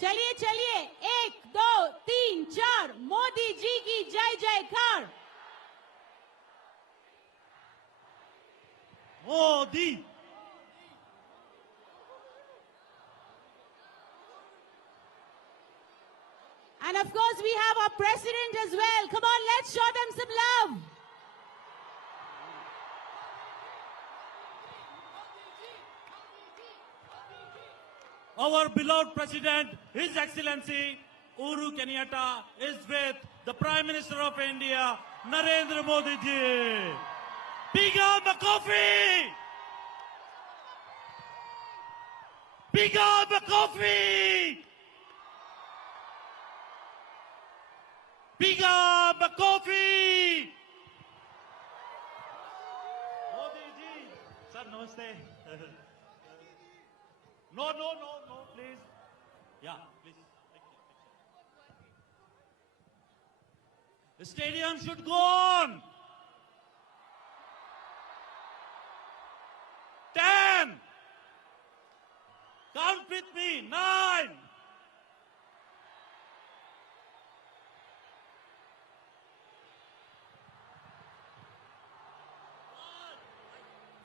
चलिए चलिए, 1 2 3 4 मोदी जी की जय जयकार। Modi. And of course, we have our president as well. Come on, let's show them some love. Our beloved President, His Excellency Uhuru Kenyatta, is with the Prime Minister of India, Narendra Modi ji. Big up the coffee! Big up the coffee! Big up the coffee! Modi ji. Sir, namaste. No, please. Yeah, please. The stadium should go on. 10. Count with me. 9.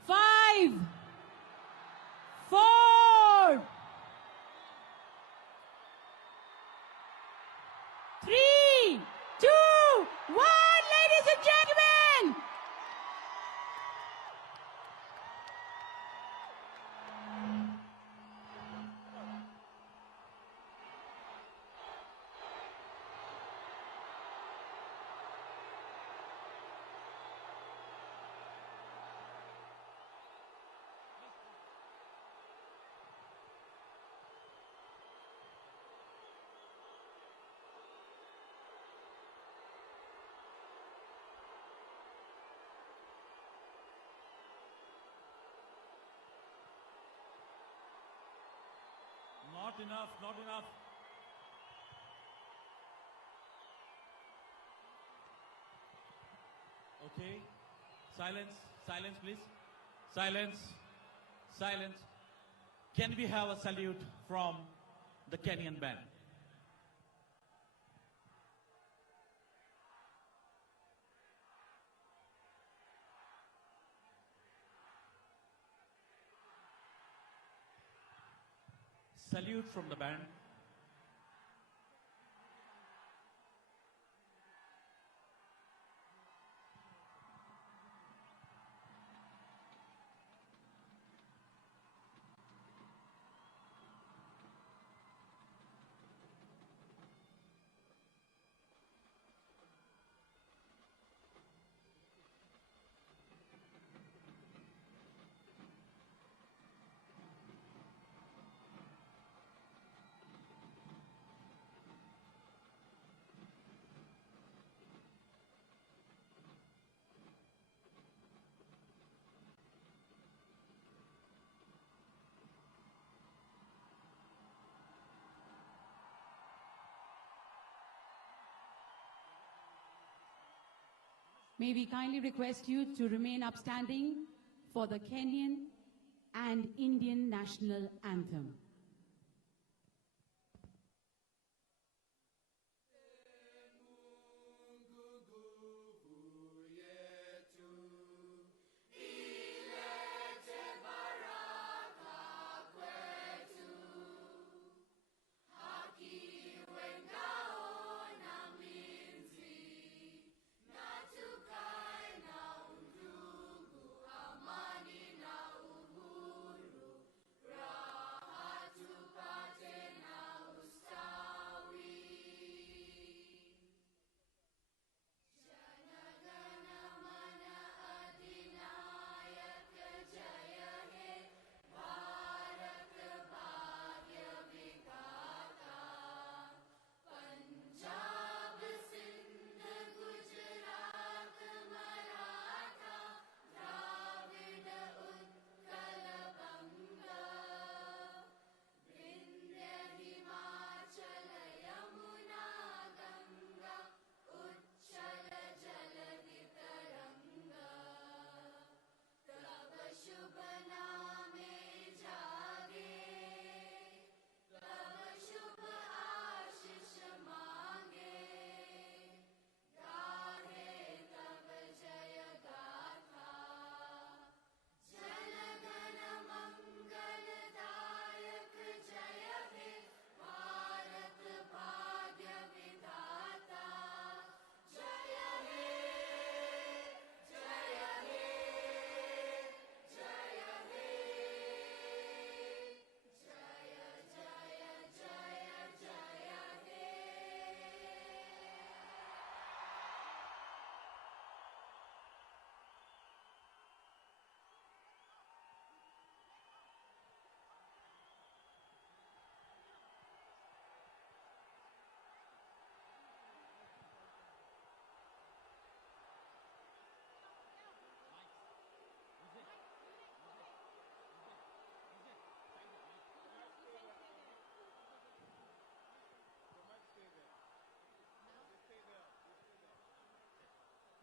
5 4 3 2 1, ladies and gentlemen. Not enough, not enough. Okay. Silence, silence, please. Silence, silence. Can we have a salute from the Kenyan band? Salute from the band. May we kindly request you to remain upstanding for the Kenyan and Indian national anthem.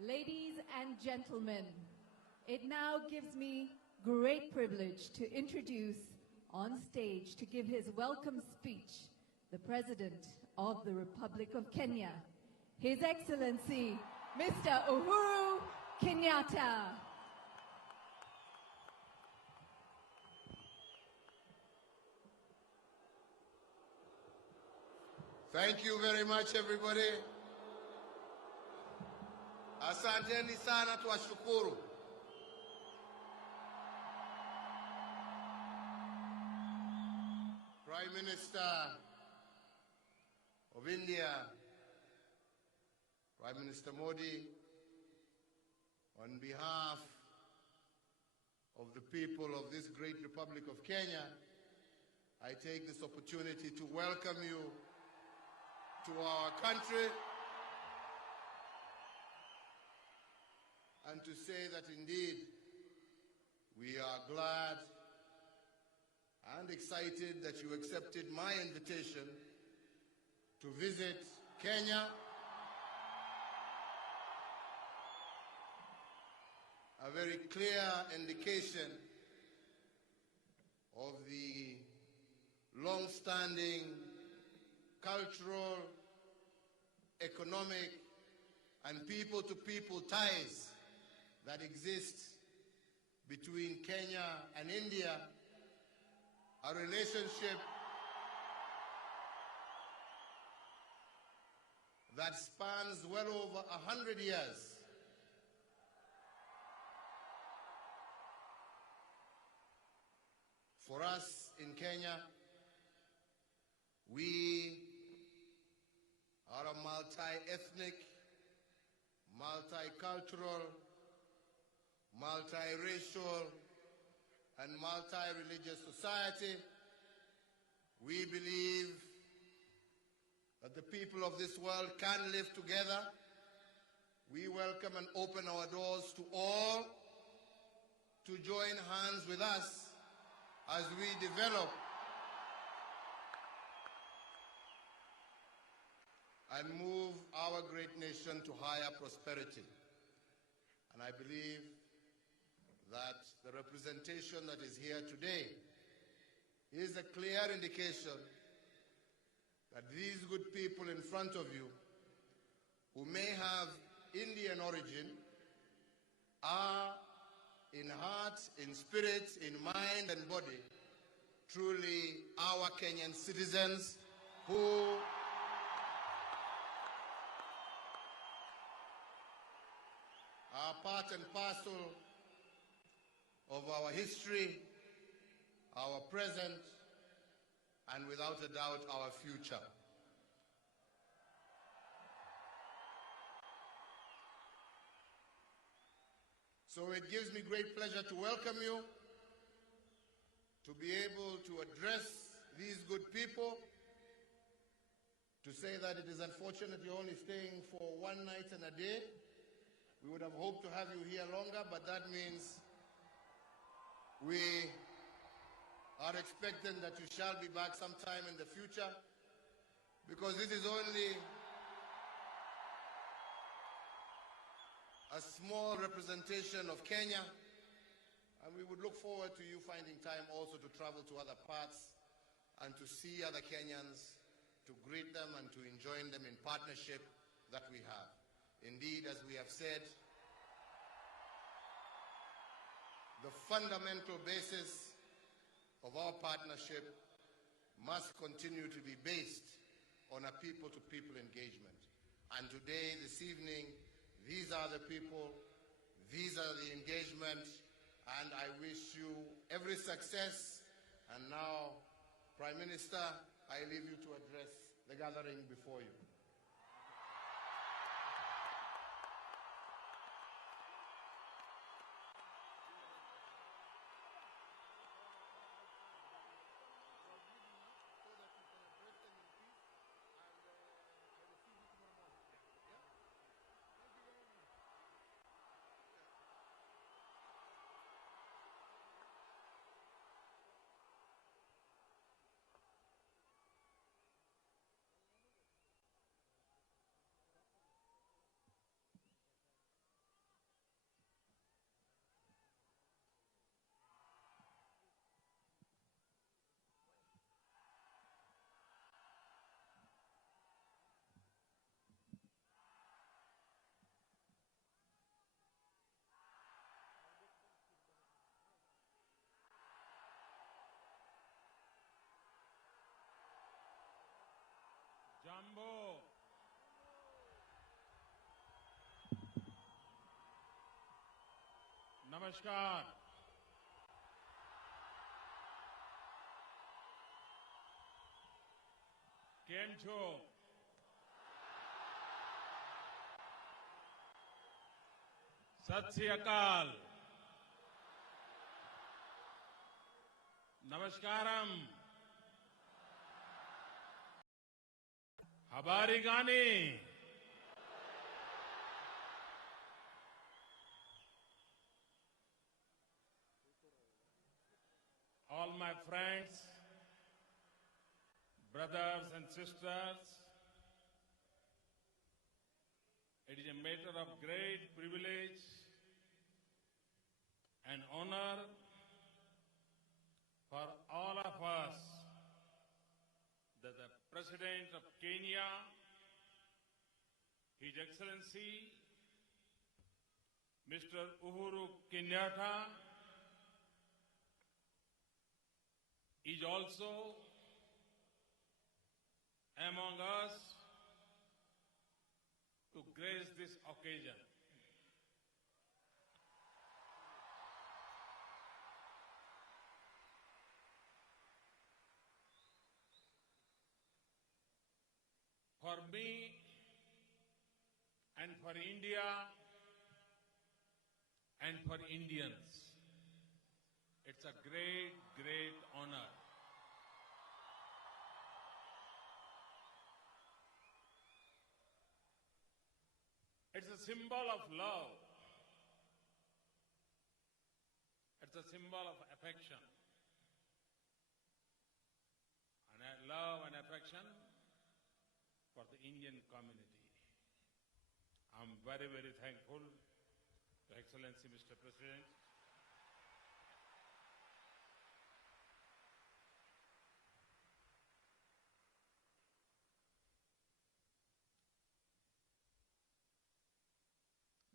Ladies and gentlemen, it now gives me great privilege to introduce on stage to give his welcome speech the President of the Republic of Kenya, His Excellency, Mr. Uhuru Kenyatta. Thank you very much, everybody. Asanteni sana, tuwashukuru. Prime Minister of India, Prime Minister Modi, on behalf of the people of this great Republic of Kenya, I take this opportunity to welcome you to our country and to say that indeed we are glad and excited that you accepted my invitation to visit Kenya, a very clear indication of the long-standing cultural, economic, and people-to-people ties that exist between Kenya and India, a relationship that spans well over 100 years. For us in Kenya, we are a multi-ethnic, multicultural, multiracial, and multi-religious society. We believe that the people of this world can live together. We welcome and open our doors to all to join hands with us as we develop and move our great nation to higher prosperity. And I believe that the representation that is here today is a clear indication that these good people in front of you, who may have Indian origin, are in heart, in spirit, in mind and body, truly our Kenyan citizens who are part and parcel of our history, our present, and without a doubt, our future. So it gives me great pleasure to welcome you, to be able to address these good people, to say that it is unfortunate you're only staying for one night and a day. We would have hoped to have you here longer, but that means we are expecting that you shall be back sometime in the future, because this is only a small representation of Kenya, and we would look forward to you finding time also to travel to other parts and to see other Kenyans, to greet them and to join them in partnership that we have. Indeed, as we have said, the fundamental basis of our partnership must continue to be based on a people-to-people engagement. And today, this evening, these are the people, these are the engagement, and I wish you every success. And now, Prime Minister, I leave you to address the gathering before you. नमस्कार। केम छो? सत श्री अकाल। नमस्कारम। हबारी गानी। All my friends, brothers and sisters, it is a matter of great privilege and honor for all of us that the President of Kenya, His Excellency Mr. Uhuru Kenyatta, is also among us to grace this occasion. For me and for India and for Indians, it's a great, great honor. It's a symbol of love. It's a symbol of affection. And I love and affection for the Indian community. I'm very, very thankful to Excellency Mr. President.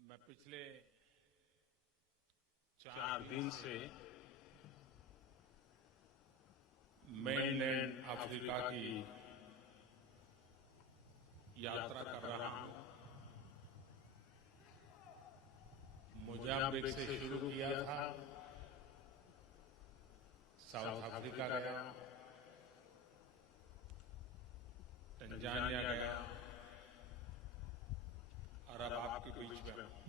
मैं पिछले 4 दिन से mainland Africa की यात्रा कर रहा हूं। Mozambique से शुरू किया था, साउथ अफ्रीका गया, तंजानिया गया और अब आपके बीच में हूं।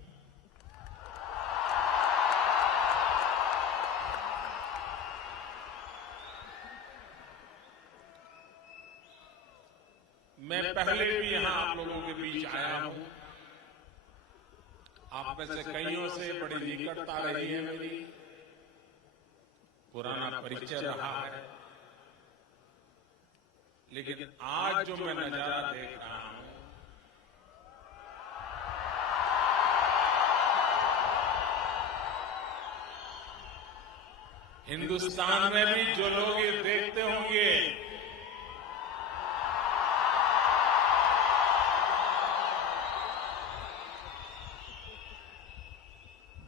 मैं पहले भी यहां आप लोगों के बीच आया हूं। आप में से कईयों से बड़ी निकटता रही है मेरी, पुराना परिचय रहा है। लेकिन आज जो मैं नजारा देख रहा हूं, हिंदुस्तान में भी जो लोग ये देखते होंगे,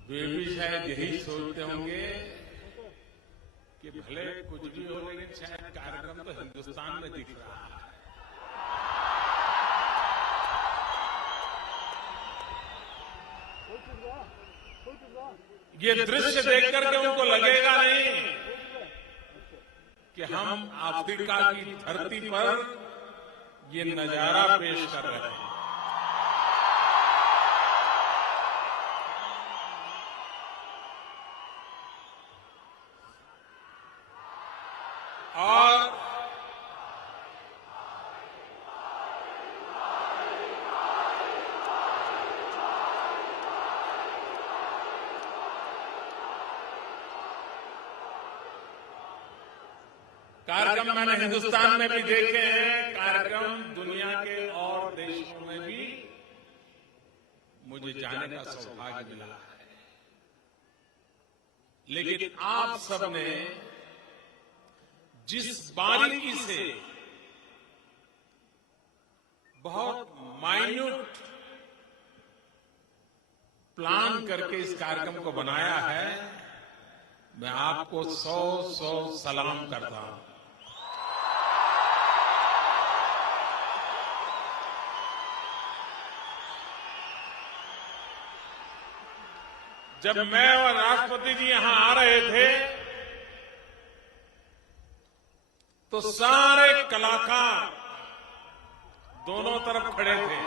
वे भी शायद यही सोचते होंगे कि भले कुछ भी हो, लेकिन शायद कार्यक्रम तो हिंदुस्तान में दिख रहा है। ये दृश्य देखकर के उनको लगेगा नहीं कि हम अफ्रीका की धरती पर ये नजारा पेश कर रहे हैं। और कार्यक्रम मैंने हिंदुस्तान में भी देखे हैं, कार्यक्रम दुनिया के और देशों में भी मुझे जाने का सौभाग्य मिला है। लेकिन आप सबने जिस बारीकी से बहुत माइन्यूट प्लान करके इस कार्यक्रम को बनाया है, मैं आपको 100 सलाम करता हूं। जब मैं और राष्ट्रपति जी यहां आ रहे थे तो सारे कलाकार दोनों तरफ खड़े थे।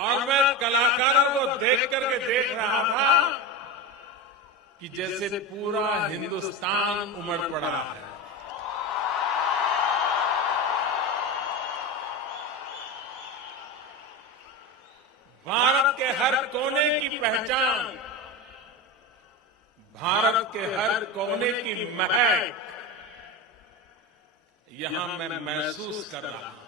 और मैं कलाकारों को देख करके देख रहा था कि जैसे पूरा हिंदुस्तान उमड़ पड़ा है। भारत के हर कोने की पहचान, भारत के हर कोने की महक यहां मैं महसूस कर रहा हूं।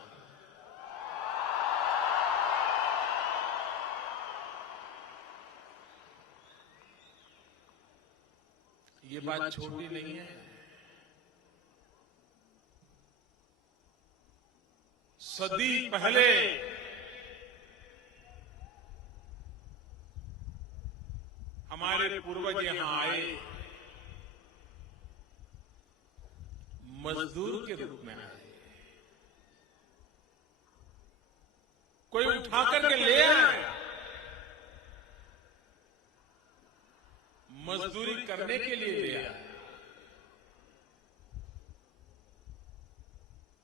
ये बात छोटी नहीं है। सदी पहले हमारे पूर्वज यहां आए, मजदूर के रूप में आए। कोई उठा करके ले आया, मजदूरी करने के लिए ले आया।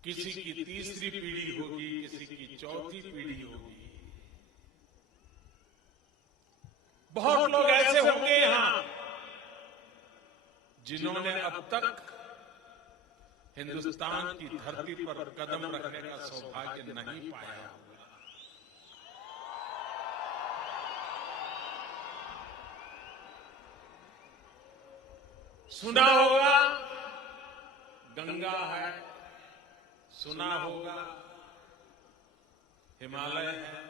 किसी की तीसरी पीढ़ी होगी, किसी की चौथी पीढ़ी होगी। बहुत लोग ऐसे होंगे यहां जिन्होंने अब तक हिंदुस्तान की धरती पर कदम रखने का सौभाग्य नहीं पाया होगा। सुना होगा गंगा है, सुना होगा हिमालय है,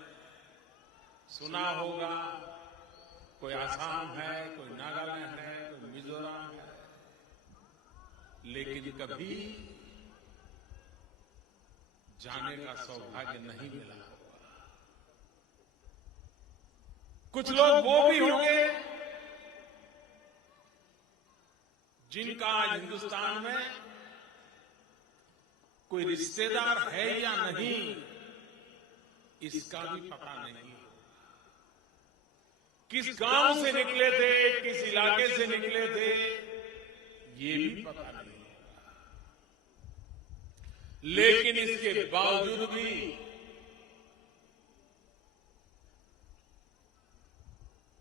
सुना होगा कोई आसाम है, कोई नागालैंड है, कोई मिजोरम है, लेकिन कभी जाने का सौभाग्य नहीं मिला। कुछ लोग वो भी होंगे जिनका आज हिंदुस्तान में कोई रिश्तेदार है या नहीं, इसका भी पता नहीं। किस गांव से निकले थे, किस इलाके से निकले थे, ये भी पता नहीं। लेकिन इसके बावजूद भी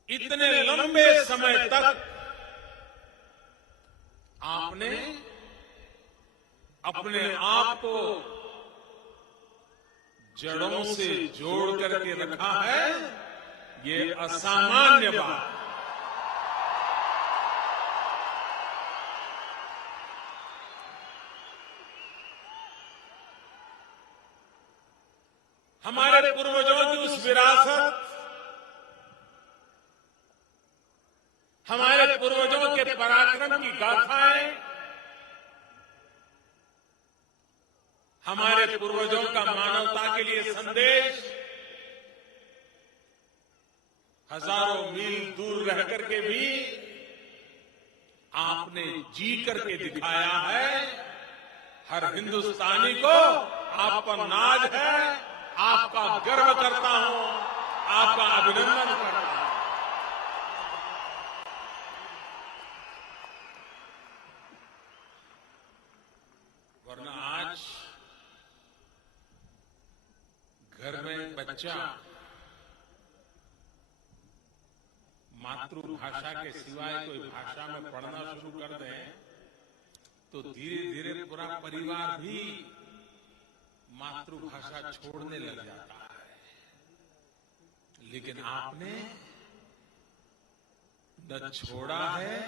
इतने लंबे समय तक आपने अपने आप को जड़ों से जोड़ करके रखा है, ये असामान्य बात। हमारे पूर्वजों की उस विरासत, हमारे पूर्वजों के पराक्रम की गाथाएं, हमारे पूर्वजों का मानवता के लिए संदेश हजारों मील दूर रह करके भी आपने जी करके दिखाया है। हर हिंदुस्तानी को आप पर नाज है, आपका गर्व करता हूं, आपका अभिनंदन करता हूं। वरना आज घर में बच्चा मातृभाषा के सिवाय कोई भाषा में पढ़ना शुरू कर दे तो धीरे धीरे पूरा परिवार भी मातृभाषा छोड़ने लग जाता है। लेकिन आपने न छोड़ा है,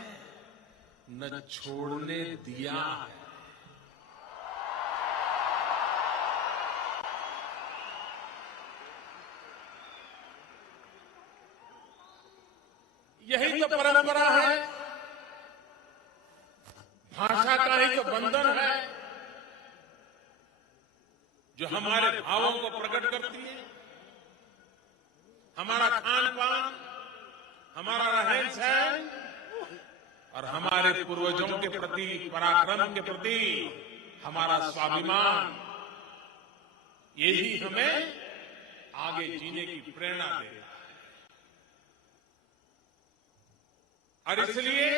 न छोड़ने दिया है। यही तो परंपरा है, भाषा का ही तो बंधन है जो हमारे भावों को प्रकट करती है। हमारा खान पान, हमारा रहन सहन और हमारे पूर्वजों के प्रति, पराक्रम के प्रति हमारा स्वाभिमान, यही हमें आगे जीने की प्रेरणा दे। और इसलिए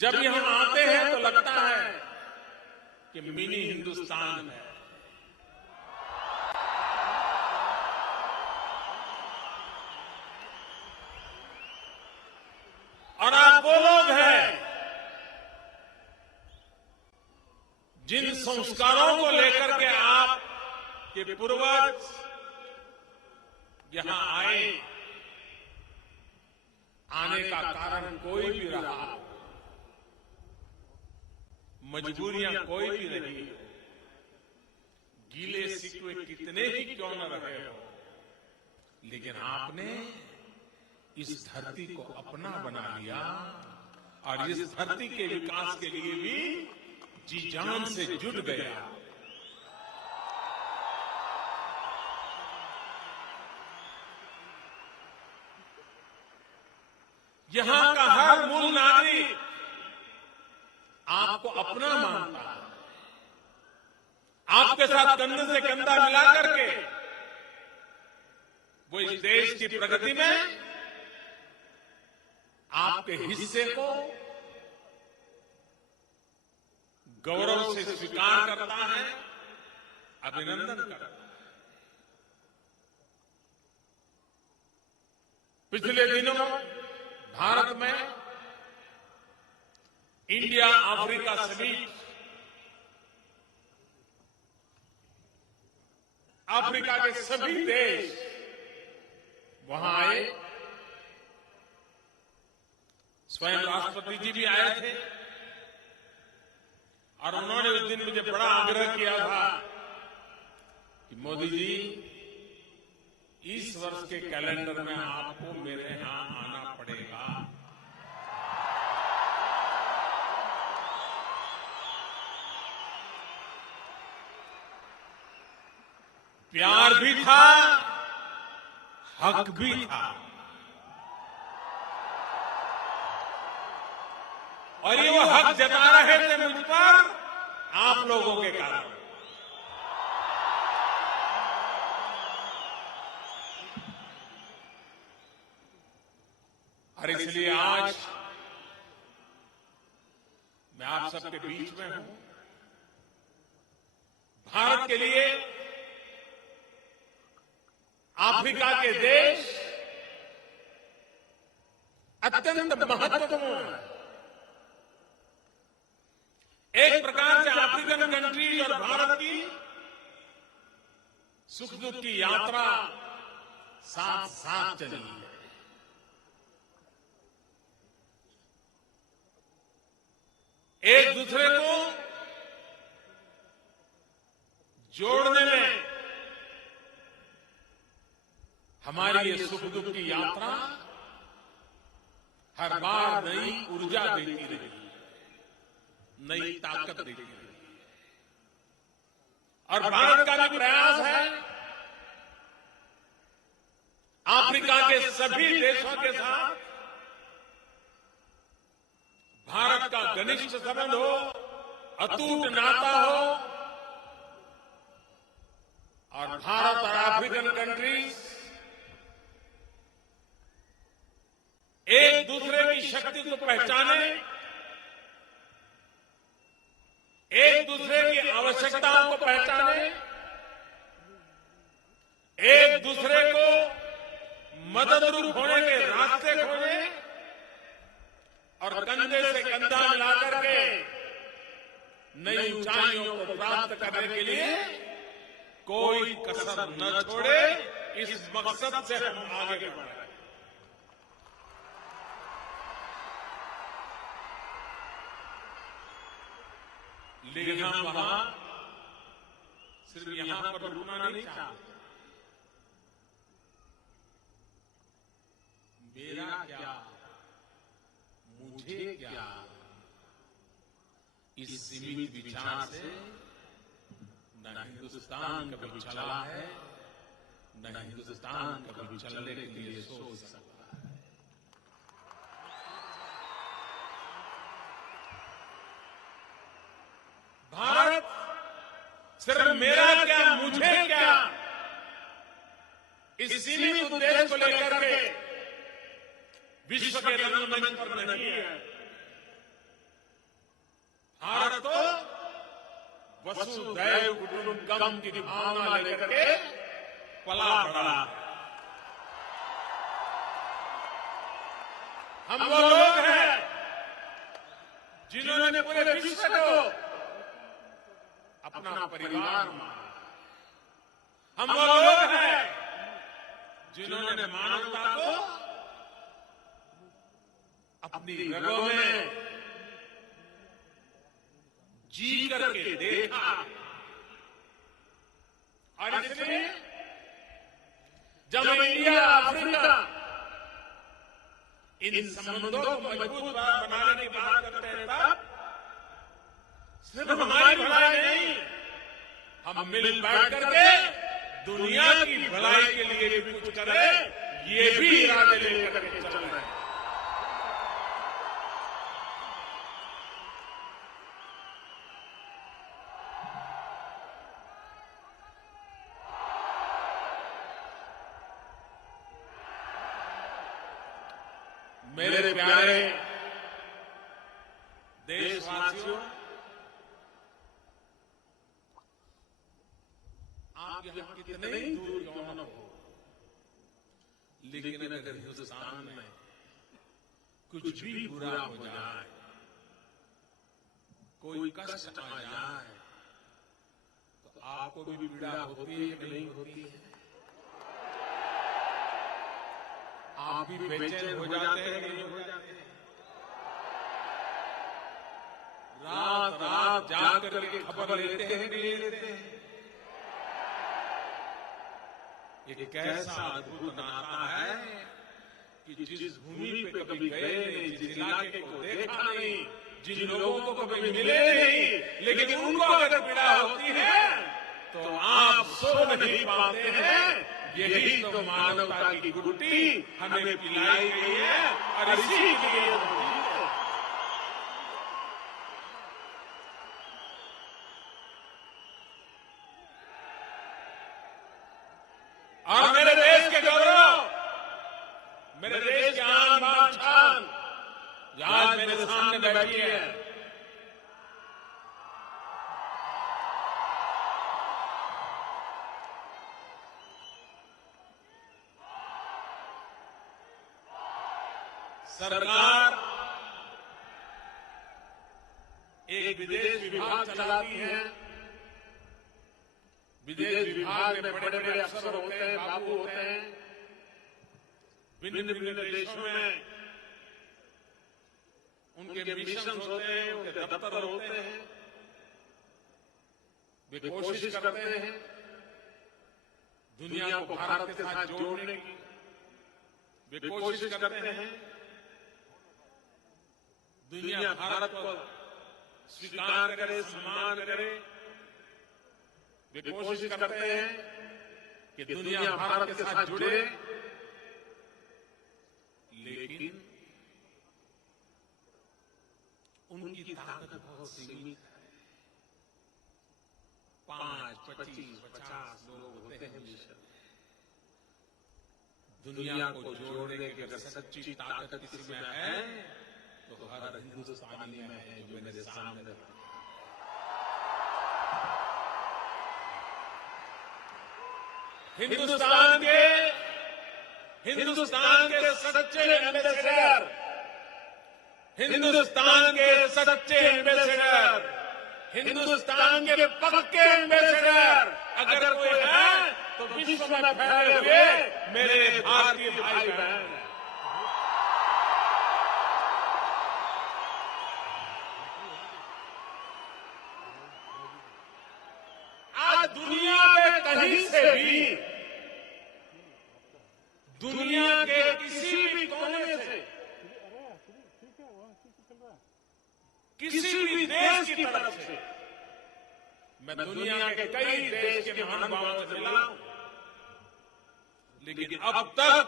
जब यहां आते हैं तो लगता है कि मिनी हिंदुस्तान है। और आप वो लोग हैं जिन संस्कारों को लेकर के आप के पूर्वज यहां आए, आने का कारण कोई भी रहा, मजबूरियां कोई भी रही, गीले सिकवे कितने ही क्यों न रहे हो, लेकिन आपने इस धरती को अपना बना लिया और इस धरती के विकास के लिए भी जी जान से जुट गया। यहां का हर मूल नागरिक आपको अपना मानता है, आपके साथ कंधे से कंधा मिला करके वो इस देश की प्रगति में आपके हिस्से को गौरव से स्वीकार करता है, अभिनंदन करता है। पिछले दिनों भारत में इंडिया अफ्रीका समिट, अफ्रीका के सभी देश वहां आए, स्वयं राष्ट्रपति जी भी आए थे और उन्होंने उस दिन मुझे बड़ा आग्रह किया था कि मोदी जी इस वर्ष के कैलेंडर में आपको मेरे यहां आना पड़ेगा। प्यार भी था, हक भी था, और ये वो हक जता रहे थे मुझ पर आप लोगों के कारण। और इसलिए आज मैं आप सबके बीच में हूं। भारत के लिए अफ्रीका के देश अत्यंत महत्वपूर्ण है। एक प्रकार से अफ्रीकन कंट्रीज और भारत की सुख दुख की यात्रा साथ साथ चली है। एक दूसरे को जोड़ने में हमारी ये सुख दुख की यात्रा हर बार नई ऊर्जा देती रही, नई ताकत देती रही। और भारत का भी प्रयास है अफ्रीका के सभी देशों के साथ भारत का घनिष्ठ संबंध हो, अटूट नाता हो, और भारत और अफ्रीकन कंट्रीज एक दूसरे की शक्ति को पहचाने, एक दूसरे की आवश्यकताओं को पहचाने, एक दूसरे को मददरूप होने के रास्ते खोजे और कंधे से कंधा मिलाकर के नई ऊंचाइयों को प्राप्त करने के लिए कोई कसर न छोड़े, इस मकसद से हम आगे बढ़े। लेकिन हम वहां सिर्फ यहां पर रुकना नहीं चाहते। मेरा क्या, मुझे क्या, इस सीमित विचार से न हिंदुस्तान कभी चला है, न हिंदुस्तान कभी चलने के लिए सोच सकता है। भारत सिर्फ मेरा क्या, मुझे क्या, इस सीमित उद्देश्य को लेकर के विश्व के रंगमंच पर नहीं है। भारत तो वसुधैव कुटुंबकम की भावना लेकर के पला बढ़ा। हम वो लोग हैं जिन्होंने पूरे विश्व को अपना परिवार माना। हम वो लोग हैं जिन्होंने मानवता को अपनी रगों में जी करके देखा। और इसलिए जब इंडिया अफ्रीका इन संबंधों को मजबूत बनाने की बात करते हैं, तब सिर्फ हमारी भलाई नहीं, हम मिल बैठ करके दुनिया की भलाई के लिए भी कुछ करें, ये भी इरादे लेकर के चल रहे हैं। मेरे प्यारे देशवासियों, आप यहां कितने ही दूर क्यों न हो, लेकिन अगर हिंदुस्तान में कुछ भी बुरा हो जाए, कोई कष्ट आ जाए, तो आपको भी पीड़ा होती है कि नहीं होती है? आप भी बेचैन हो जाते हैं कि नहीं हो जाते हैं? रात रात जाग करके खबर लेते हैं कि नहीं लेते हैं? ये कैसा अद्भुत नाता है कि जिस भूमि पे कभी गए नहीं, जिस इलाके को देखा नहीं, जिन लोगों को कभी मिले नहीं, लेकिन उनको अगर पीड़ा होती है तो आप सो नहीं पाते हैं। यही तो मानवता की गुटी हमें पिलाई गई है और इसी के लिए और मेरे देश के गौरव, मेरे देश की आन बान शान आज मेरे सामने बैठी है। सरकार एक विदेश विभाग चलाती है। विदेश विभाग में बड़े बड़े अफसर होते हैं, बाबू होते हैं। भिन्न भिन्न देशों में उनके मिशन होते हैं, उनके दफ्तर होते हैं। वे कोशिश करते हैं दुनिया को भारत के साथ जोड़ने की। वे कोशिश करते हैं दुनिया भारत को स्वीकार करे, सम्मान करे। वे कोशिश करते हैं कि दुनिया भारत के साथ जुड़े, लेकिन उनकी ताकत बहुत सीमित है। 5, 25, 50 लोग होते हैं मिशन। दुनिया को जोड़ने की अगर सच्ची ताकत किसी में है तो हर हिंदुस्तानी में है, जो मेरे सामने रखते हैं। हिंदुस्तान के सच्चे एम्बेसडर, हिंदुस्तान के सच्चे एम्बेसडर, हिंदुस्तान के पक्के एम्बेसडर अगर कोई है तो विश्व में फैले हुए मेरे भारतीय भाई बहन। आज दुनिया में कहीं से भी, दुनिया के किसी भी कोने से, किसी भी देश की तरफ से, मैं दुनिया के कई देश के महानुभावों से मिला हूं, लेकिन अब तक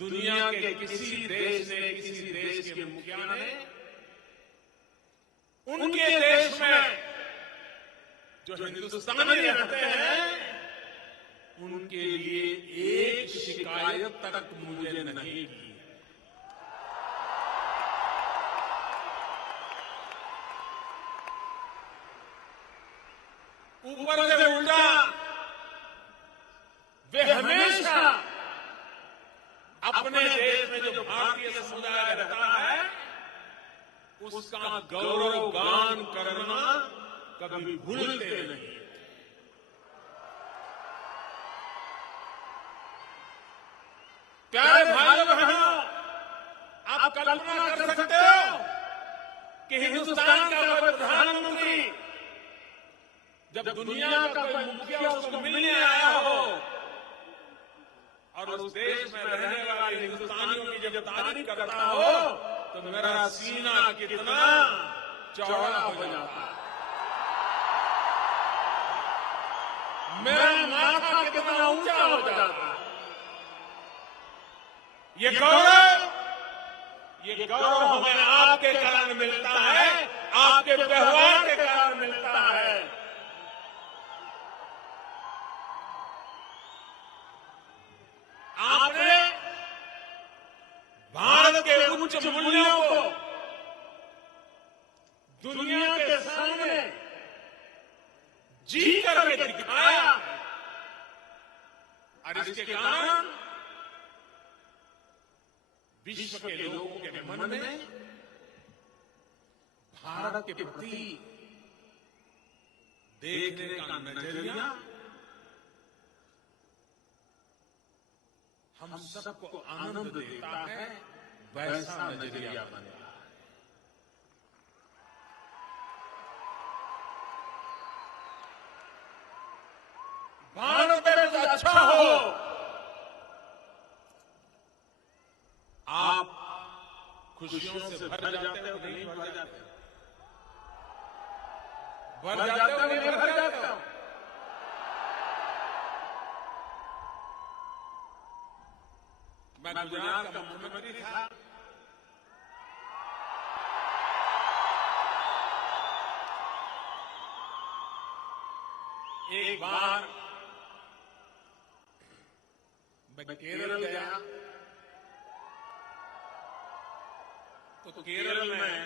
दुनिया के किसी देश ने, किसी देश के मुखिया ने उनके देश में जो हिंदुस्तानी रहते हैं उनके लिए एक शिकायत तक मुझे नहीं की। ऊपर से उल्टा वे हमेशा अपने देश में जो भारतीय समुदाय रहता है उसका गौरव गान करना कभी भूलते नहीं। प्यारे भाइयों बहनों, आप कल्पना कर सकते हो कि हिंदुस्तान का कोई प्रधानमंत्री जब दुनिया का कोई मुखिया उसको मिलने आया हो और उस देश में रहने वाले हिंदुस्तानियों की जब तारीफ करता हो तो मेरा सीना कितना चौड़ा हो जाता है, मेरा माथा कितना ऊंचा हो जाता है। ये गौरव हमें आपके कारण मिलता है, आपके व्यवहार के कारण मिलता है। आपने भारत के उच्च मूल्यों को दुनिया के सामने जी करके दिखाया और इसके कारण विश्व के लोगों के मन में भारत के प्रति देखने का नजरिया हम सबको आनंद देता है, वैसा नजरिया बन रहा है। भारत में कुछ अच्छा हो, आप खुशियों से भर जाते हो, नहीं भर जाते? भर जाते हो, नहीं भर जाते हो? मैं गुजरात का मुख्यमंत्री था, एक बार मैं केरल गया तो केरल में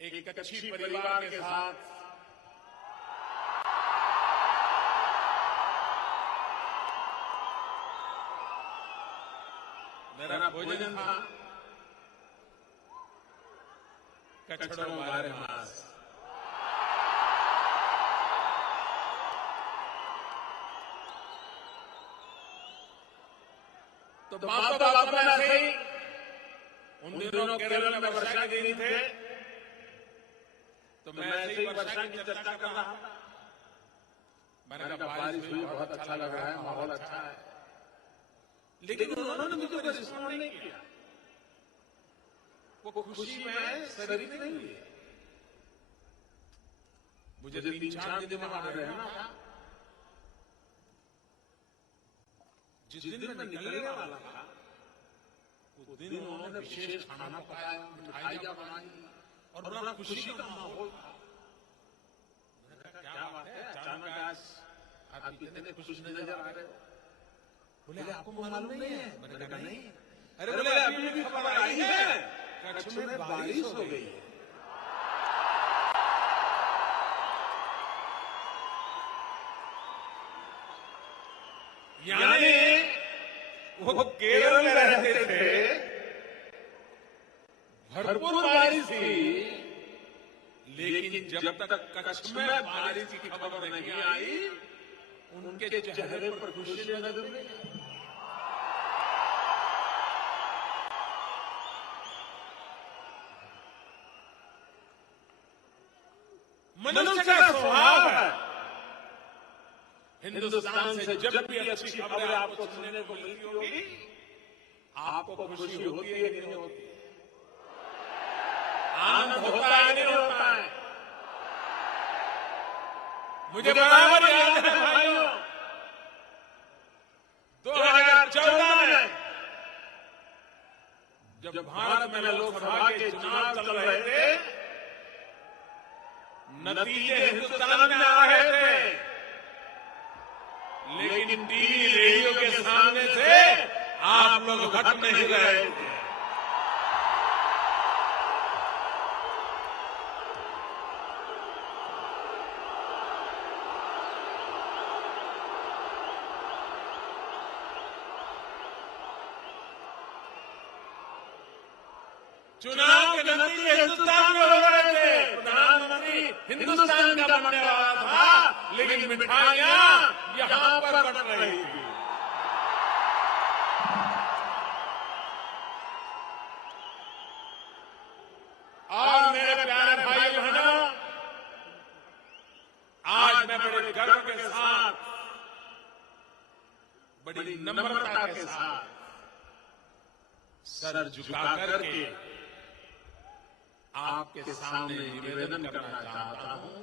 एक कच्छी परिवार के साथ मेरा भोजन था कछड़ों वाले मांस। तो बात में ऐसे ही उन दिनों केरल में वर्षा के दिन थे, तो मैं ऐसे ही वर्षा की चर्चा कर रहा था। मैंने कहा बारिश हुई, बहुत अच्छा लग रहा है, माहौल अच्छा है, लेकिन उन्होंने मुझे कोई रिस्पॉन्ड नहीं किया। वो खुशी में शरीर नहीं हुई। मुझे 3-4 दिन वहां रहना था। जिस दिन मैं निकलने वाला था उस दिन उन्होंने विशेष खाना पकाया, मिठाइयां बनाई और बड़ा खुशी का माहौल था। क्या बात है, अचानक आज आप कितने खुश नजर आ रहे हो? बोले आपको मालूम नहीं है? मैंने कहा नहीं। अरे बोले अभी भी खबर आई है कच्छ में बारिश हो गई है। यानी वो केरल में रहते थे, भरपूर बारिश थी, लेकिन जब तक कच्छ में बारिश की खबर नहीं आई उनके चेहरे पर खुशी नजर नहीं आई। मनुष्य का स्वभाव है, हिंदुस्तान से जब भी अच्छी खबरें आपको सुनने को मिलती होगी, आपको खुशी होती है कि नहीं होती? आनंद होता है नहीं होता है? मुझे बराबर याद है भाइयों, 2014 में जब भारत में लोकसभा के चुनाव चल रहे थे, नतीजे हिंदुस्तान में आ रहे थे, लेकिन टीवी रेडियो के सामने से आप लोग हट नहीं रहे थे। चुनाव के नतीजे हिंदुस्तान में हो रहे थे, प्रधानमंत्री हिंदुस्तान का बनने वाला था, लेकिन मिठाइयां यहां पर बन रही थी। और मेरे प्यारे भाई बहनों, आज मैं बड़े गर्व के साथ, बड़ी नम्रता के साथ सर झुका करके आपके सामने निवेदन करना चाहता हूं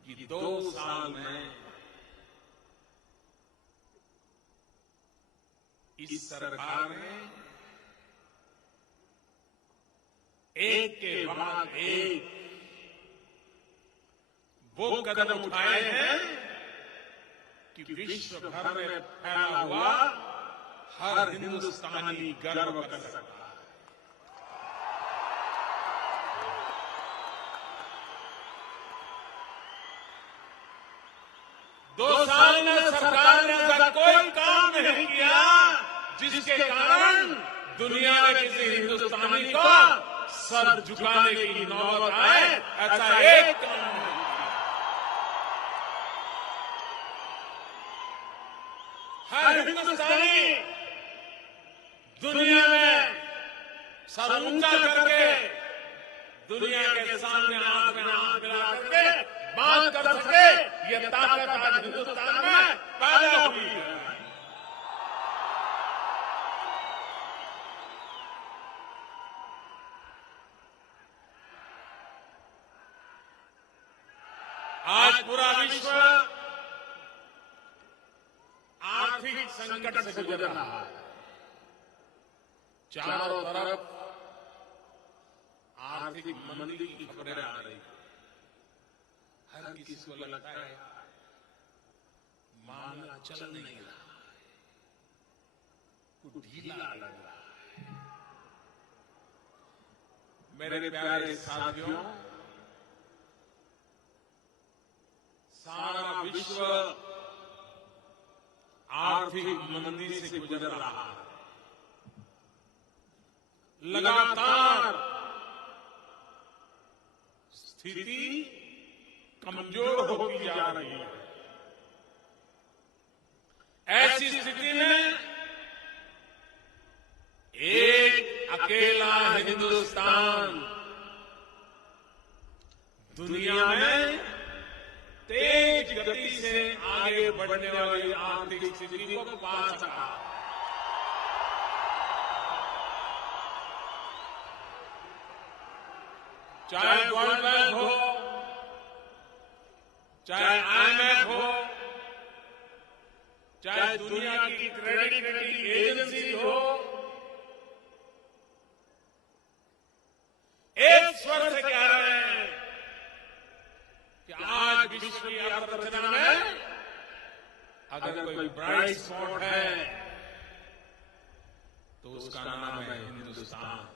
कि 2 साल में इस सरकार ने एक के बाद एक वो कदम उठाए हैं कि विश्व भर में फैला हुआ हर हिंदुस्तानी गर्व कर सकता है। 2 साल में सरकार ने ऐसा कोई काम नहीं किया जिसके कारण दुनिया में किसी हिंदुस्तानी को सर झुकाने की नौबत आए, ऐसा एक काम नहीं किया। हर हिंदुस्तानी दुनिया में सर ऊंचा करके, दुनिया के सामने आंख में आंख मिला करके बात कर सके, ये ताकत आज हिंदुस्तान में पैदा हुई है। आज पूरा विश्व आर्थिक संकट से गुजर रहा है। चारों तरफ आर्थिक मंदी की खबरें आ रही हैं। हर किसी को लगता है मामला चल नहीं रहा, कुछ ढीला लग रहा है। मेरे प्यारे साथियों, सारा विश्व आर्थिक मंदी से गुजर रहा है। लगातार स्थिति कमजोर होती जा रही है। ऐसी स्थिति में एक अकेला हिंदुस्तान दुनिया में तेज गति से आगे बढ़ने वाली आर्थिक स्थिति को पा सका। चाहे वर्ल्ड बैंक हो, चाहे IMF हो, चाहे दुनिया की क्रेडिट रेटिंग एजेंसी हो, एक स्वर से कह रहे हैं कि आज विश्व की अर्थव्यवस्था में अगर कोई ब्राइट स्पॉट है तो उसका नाम है हिंदुस्तान।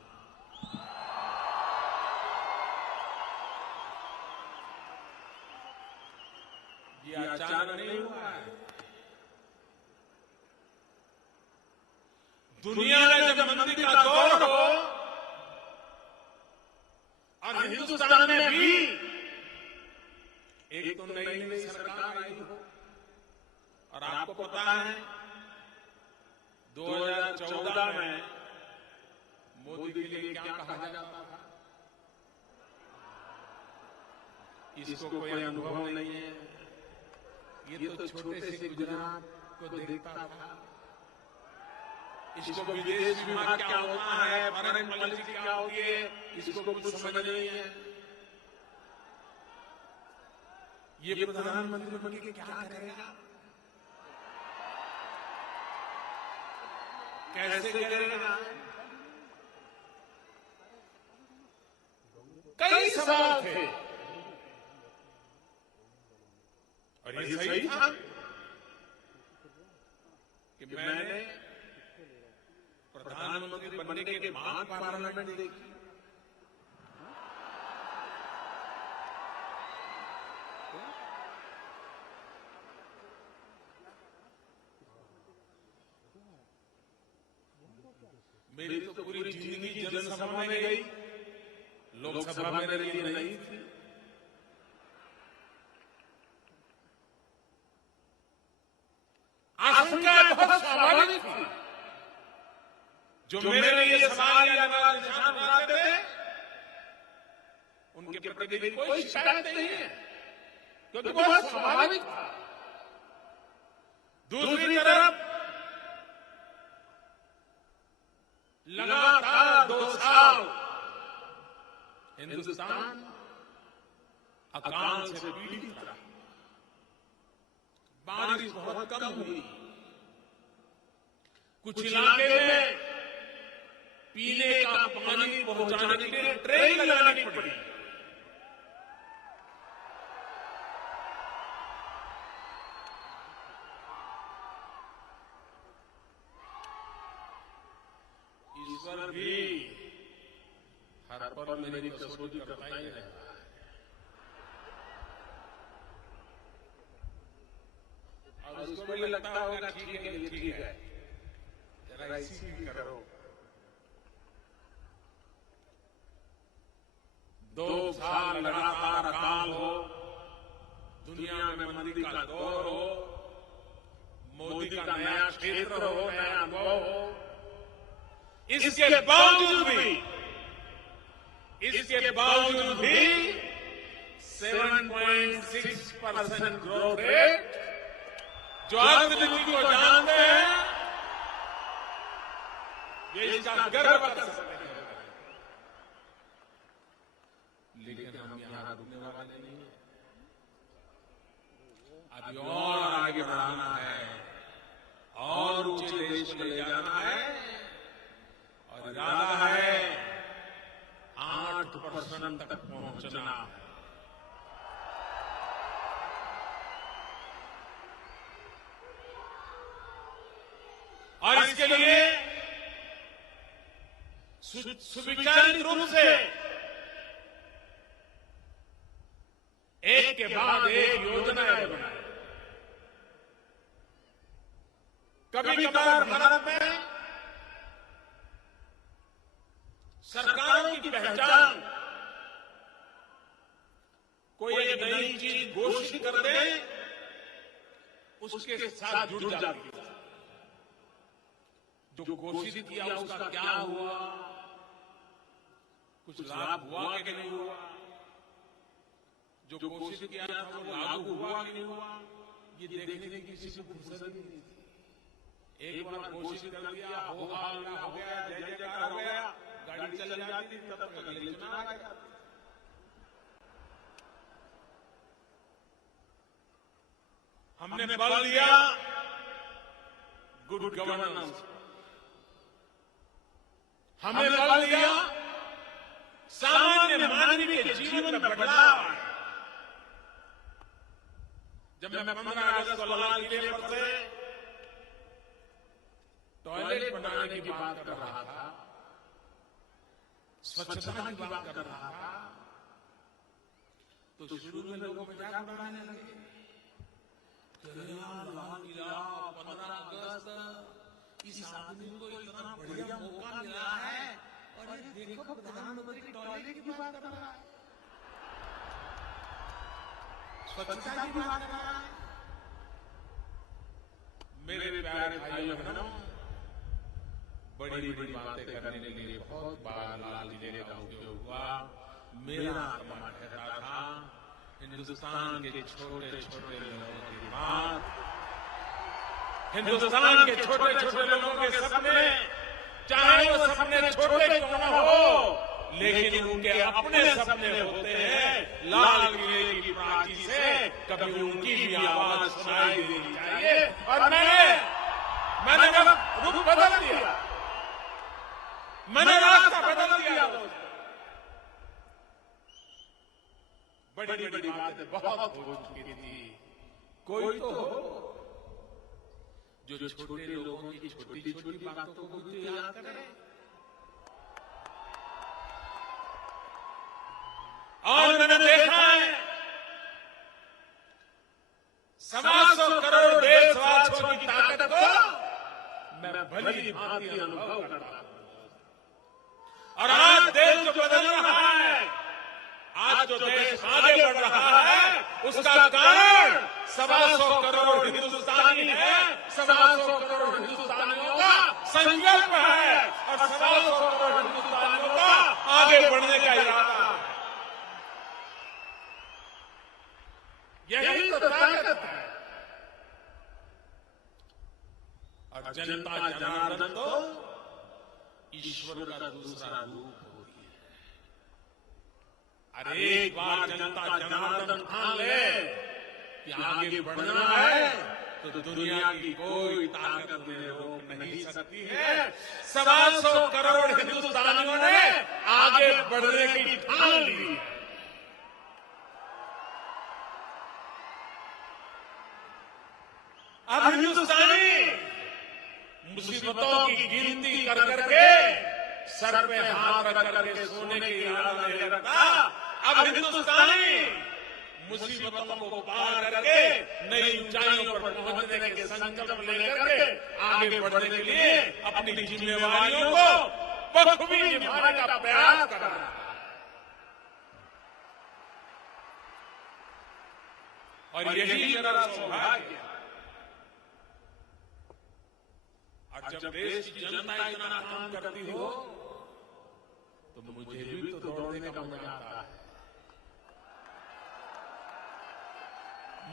ये अचानक नहीं हुआ है। दुनिया में जब मंदी का दौर हो और हिंदुस्तान में भी एक तो नई नई सरकार आई हो, और आपको पता है 2014 में मोदी के लिए क्या कहा जाता था, इसको कोई अनुभव नहीं है, ये तो छोटे से गुजरात को देखता था, इसको विदेश विभाग क्या होता है, फॉरेन पॉलिसी क्या होती है, इसको कुछ समझ नहीं है। ये प्रधानमंत्री बन के क्या करेगा, कैसे करेगा, कई सवाल थे। कि मैंने प्रधानमंत्री बनने के बाद पार्लियामेंट देखी। मेरी तो पूरी जिंदगी जनसभा में गई, लोकसभा मेरे लिए नहीं थी। आशंका बहुत स्वाभाविक थी। जो मेरे लिए सवाल या निशान बनाते थे, उनके प्रति मेरी कोई शिकायत नहीं है, क्योंकि बहुत स्वाभाविक था। दूसरी तरफ लगातार 2 साल हिंदुस्तान अकाल से पीड़ित रहा। बारिश बहुत कम हुई, कुछ इलाके में पीने का पानी पहुंचाने के लिए ट्रेन लगानी पड़ी। ईश्वर भी हर पल मेरी कसौटी करता ही रहता है। और उसको भी लगता होगा ठीक है, ये ठीक है, जरा इसी भी करो। 2 साल लगातार अकाल हो, दुनिया में मंदी का दौर हो, मोदी का नया क्षेत्र हो, नया अनुभव हो, इसके बावजूद भी 7.6% ग्रोथ रेट, जो अर्थनीति को जानते हैं, ये इसका गर्व कर सकते हैं। लेकिन हम यहां रुकने वाले नहीं हैं। अभी और आगे बढ़ाना है, और ऊंचे देश को ले जाना है, और इरादा है 8% तक पहुंचना है। और इसके लिए सुविचारित रूप से एक के बाद एक योजनाएं बनाए। कभी कभार भारत में सरकारों की पहचान कोई एक नई चीज घोषित कर दे, उसके साथ जुड़ जाती है। जो घोषित किया उसका क्या हुआ, कुछ लाभ हुआ कि नहीं हुआ, जो घोषित किया था वो लागू हुआ कि नहीं हुआ, ये देखने की किसी को फुर्सत नहीं थी। एक बार घोषित कर दिया, हो हल्ला हो गया, जय जयकार हो गया, गाड़ी चल जाती, तब तक अगले चुनाव आ गया। हमने बल दिया गुड गवर्नेंस, हमें बल दिया सामान्य मानव के जीवन में बदलाव। जब मैं 15 अगस्त को लाल किले पर से टॉयलेट बनाने की बात कर रहा था, स्वच्छता की बात कर रहा था, तो शुरू में लोगों में क्या बनाने लगे, लाल किला 15 अगस्त, इस आदमी को इतना बढ़िया मौका मिला है, और ये देखो प्रधानमंत्री टॉयलेट की बात कर रहा है, स्वच्छता की बात कर रहा है। मेरे प्यारे भाइयों बहनों, बड़ी बड़ी बातें करने के लिए बहुत बार लाल किले का उपयोग हुआ। मेरा आत्मा कहता था हिंदुस्तान के छोटे छोटे लोगों की बात, हिंदुस्तान के छोटे छोटे लोगों के सपने, चाहे वो सपने छोटे क्यों न हो, लेकिन उनके अपने सपने होते हैं। लाल किले की प्राची से कभी उनकी भी आवाज सुनाई देनी चाहिए। और मैंने रुख बदल दिया, मैंने रास्ता बदल दिया। बड़ी बड़ी बातें बहुत हो चुकी थी। कोई तो हो जो छोटे लोगों की छोटी छोटी बातों को भी तो याद करें। और मैंने देखा है 125 करोड़ देशवासियों की ताकत को मैं भली भांति अनुभव करता हूं। और आज देश जो बदल रहा है, आज जो देश आगे बढ़ रहा है, उसका कारण 125 करोड़ हिंदुस्तानी है, 125 करोड़ हिंदुस्तानियों का संकल्प है और 125 करोड़ हिंदुस्तानियों का आगे बढ़ने का इरादा है। यही तो ताकत है। और जनता जनार्दन तो ईश्वर का दूसरा रूप होती है। अरे एक बार जनता जनार्दन ठान ले कि आगे बढ़ना है, तो दुनिया की कोई ताकत उन्हें रोक नहीं सकती है। 125 करोड़ हिंदुस्तानियों ने आगे बढ़ने की ठान ली। अब हिंदुस्तानी मुसीबतों की गिनती कर करके सर पे हाथ रख करके सोने की इरादा नहीं रखता। अब हिंदुस्तानी मुसीबतों को पार करके नई ऊंचाइयों पर पहुंचने के संकल्प लेकर के आगे बढ़ने के लिए अपनी जिम्मेवारियों को बखूबी निभाने का प्रयास कर रहा है। और यही मेरा सौभाग्य। और जब देश की जनता इतना काम करती हो तो मुझे भी तो दौड़ने का मजा आता है।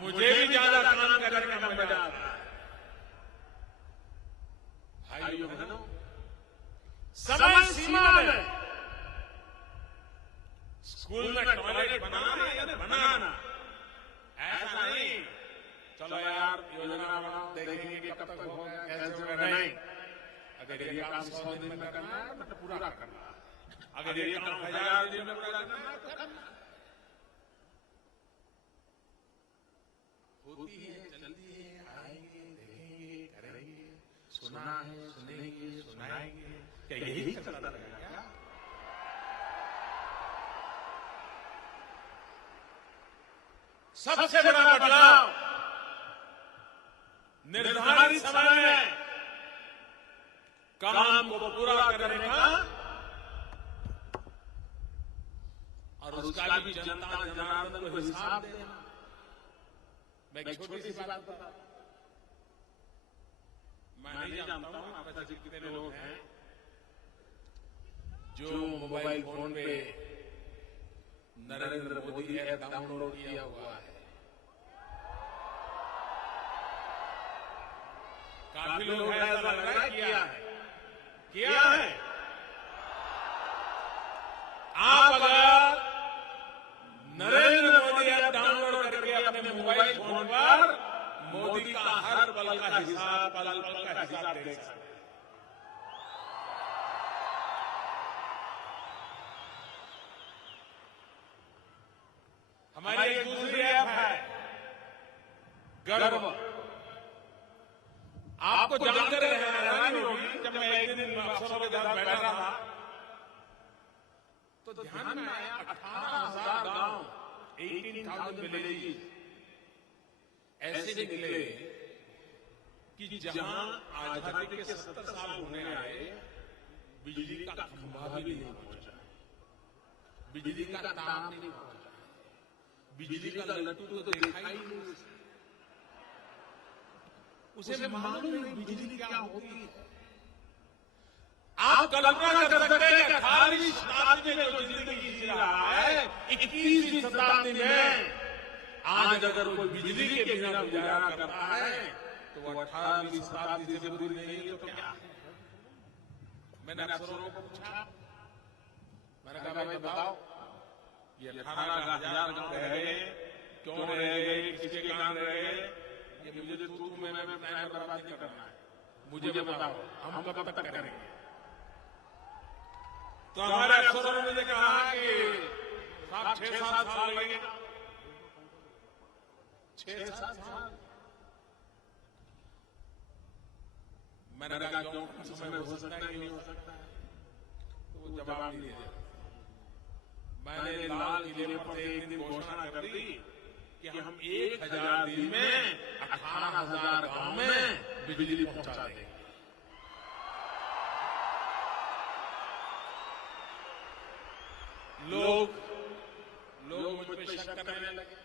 मुझे भी ज्यादा काम करने का मजा आता है। भाइयों बहनों, समय सीमा में स्कूल में टॉयलेट बनाना या बनाना, ऐसा नहीं चलो यार योजना बनाओ देखेंगे कि कब तक होगा कैसे होगा, नहीं। अगर ये काम 100 दिन में करना है तो पूरा करना है। अगर ये काम 1000 दिन में पूरा करना है तो करना। होती है, चलती है, आएंगे, देखेंगे, करेंगे, सुना है, सुनेंगे, सुनाएंगे, क्या यही चलता रहेगा क्या? सबसे बड़ा बदलाव निर्धारित समय में काम को पूरा करने का और उसका भी जनता जनार्दन को हिसाब देना। मैं एक छोटी सी बात बता, मैं नहीं जानता हूं आप ऐसे कितने लोग हैं जो मोबाइल फोन पे नरेंद्र मोदी ऐप डाउनलोड किया हुआ है। काफी लोग ऐसा लग रहा है किया है। आप अगर नरेंद्र मोदी ऐप डाउनलोड करके अपने मोबाइल फोन पर मोदी का हर पल का हिसाब देख सकते। हमारी एक दूसरी ऐप है गर्व। आपको जानकर हैरानी होगी, जब मैं एक दिन अफसरों के साथ बैठा था तो ध्यान में आया 18,000 गांव, 18,000 विलेजेस ऐसे निकले कि जहां आजादी के 70 साल होने आए, बिजली का खंभा भी नहीं पहुंचा, बिजली का तार नहीं पहुंचा, बिजली का लट्टू तो देखा ही नहीं। उसे मालूम नहीं बिजली क्या होती है। आप कल्पना कर सकते हैं कि 18वीं शताब्दी में जो जिंदगी जी रहा है, 21वीं शताब्दी में आज अगर कोई बिजली के बिना गुजारा करता है तो वो 18वीं शताब्दी से दूर नहीं है तो क्या है? मैंने अफसरों को पूछा, मैंने कहा भाई बताओ ये 18,000 गांव रह गए, क्यों रह गए, किसके काम रह गए, ये मुझे तू मैं टाइम बर्बाद नहीं करना है, मुझे बताओ हम कब तक करेंगे। तो हमारे अफसरों ने कहा कि साहब 6-7 साल लगेगा, 6-7 साल। मैंने कहा क्यों कम समय में हो सकता है कि नहीं हो सकता है? तो वो जवाब नहीं दिया। मैंने लाल किले पर एक दिन घोषणा कर दी कि हम 1000 दिन में 18,000 गांव में बिजली पहुंचा देंगे। लोग मुझ पे शक करने लगे